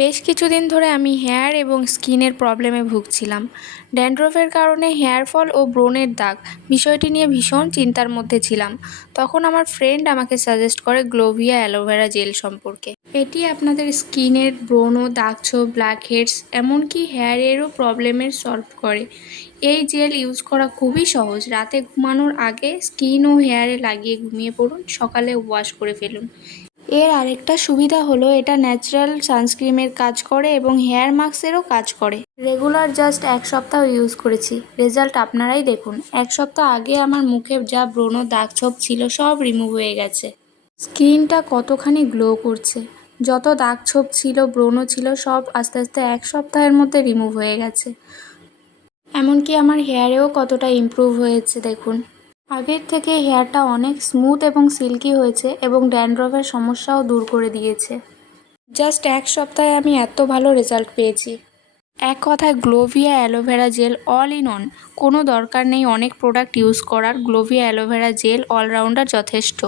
বেশ কিছুদিন ধরে আমি হেয়ার এবং স্কিনের প্রবলেমে ভুগছিলাম। ড্যান্ড্রফের কারণে হেয়ার ফল ও ব্রণের দাগ বিষয়টি নিয়ে ভীষণ চিন্তার মধ্যে ছিলাম। তখন আমার ফ্রেন্ড আমাকে সাজেস্ট করে গ্লোভিয়া অ্যালোভেরা জেল সম্পর্কে। এটি আপনাদের স্কিনের ব্রণ, দাগছোপ, ব্ল্যাকহেডস এমনকি হেয়ারেরও প্রবলেমের সলভ করে। এই জেল ইউজ করা খুবই সহজ। রাতে ঘুমানোর আগে স্কিন ও হেয়ারে লাগিয়ে ঘুমিয়ে পড়ুন, সকালে ওয়াশ করে ফেলুন। এর আরেকটা সুবিধা হলো এটা ন্যাচারাল সানস্ক্রিনের কাজ করে এবং হেয়ার মাস্কেরও কাজ করে। রেগুলার জাস্ট 1 সপ্তাহ ইউজ করেছি, রেজাল্ট আপনারাই দেখুন। 1 সপ্তাহ আগে আমার মুখে যা ব্রণ, দাগছোপ ছিল সব রিমুভ হয়ে গেছে। স্কিনটা কতখানি গ্লো করছে, যত দাগছোপ ছিল, ব্রণ ছিল, সব আস্তে আস্তে 1 সপ্তাহের মধ্যে রিমুভ হয়ে গেছে। এমনকি আমার হেয়ারেও কতটা ইমপ্রুভ হয়েছে দেখুন। আগের থেকে হেয়ারটা অনেক স্মুথ এবং সিল্কি হয়েছে এবং ড্যান্ড্রফের সমস্যাও দূর করে দিয়েছে। জাস্ট 1 সপ্তাহে আমি এত ভালো রেজাল্ট পেয়েছি। এক কথায় Glovia aloe vera gel all in one. কোনো দরকার নেই অনেক প্রোডাক্ট ইউজ করার, গ্লোভিয়া অ্যালোভেরা জেল অলরাউন্ডার যথেষ্ট।